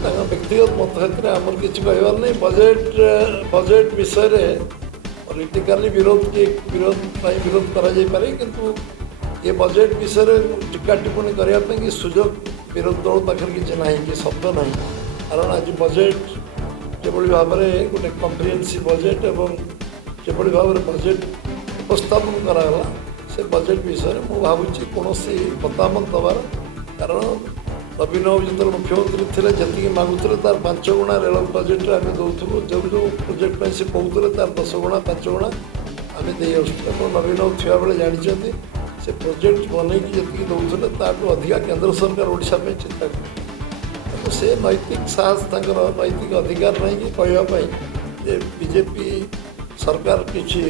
व्यक्तिगत मत क्षेत्र में आमर किसी कहबार नहीं बजेट विषय पॉलिटिकली विरोध करा पारे किंतु ये बजेट विषय टीका टिप्पणी करने कि सुजोग विरोध दल पाखे किसी ना कि शब्द ना कारण आज बजेट जो भाव में गोटे कम्प्रिहेन्सिव बजेट और जो भाव में बजेट उपस्थापन कराला से बजेट विषय मुझे भावुँ कौन मतामत दबार कारण नवीन बाबू जो मुख्यमंत्री थे जी मागुले तार 5 गुणा रेल बजेट आम दूसरू जो जो प्रोजेक्ट से कहते तार 10 गुणा 5 गुणा आम दे नवीन बाबू थोड़ा बेले जानते से प्रोजेक्ट बनई जी दौले ताठू अधिका केंद्र सरकार ओडिशा चिंता कर से नैतिक साहस नैतिक अधिकार नहीं कि कहवाई बीजेपी सरकार किसी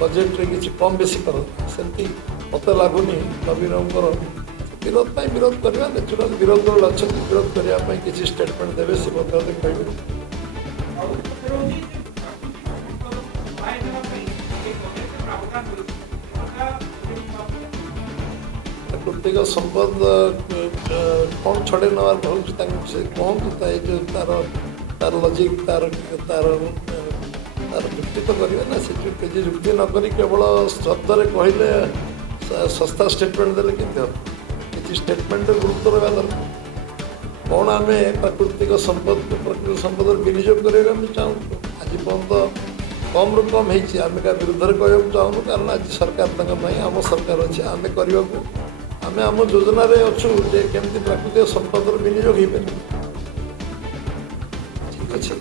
बजेट रे किसी कम बेसी कर सेमती मत लगुनि नवीन बाबू विरोध करवा नेचुराल विरोध दल अच्छा विरोध करने किसी स्टेटमेंट देवे से कहे प्राकृतिक संपद कौन छड़े नवार भाव कहतु जो तार लजिक तार तार तार युक्ति तो करेंगे ना से युक्ति नक केवल शब्द कहले सस्ता स्टेटमेंट देले कि किसी स्टेटमेंट गुरुत्व रहा दरकार कौन आम प्राकृतिक संपद प्राकृतिक संपद विनियोग करेगा चाहूँ आज पर्यंत कम रु कम होम क्या विरुद्ध कह चाहूँ कारण आज सरकार आम सरकार अच्छे आम करने को आम आम योजन अच्छु जे केमती प्राकृतिक संपद विनियोग हो पारे ठीक अच्छे।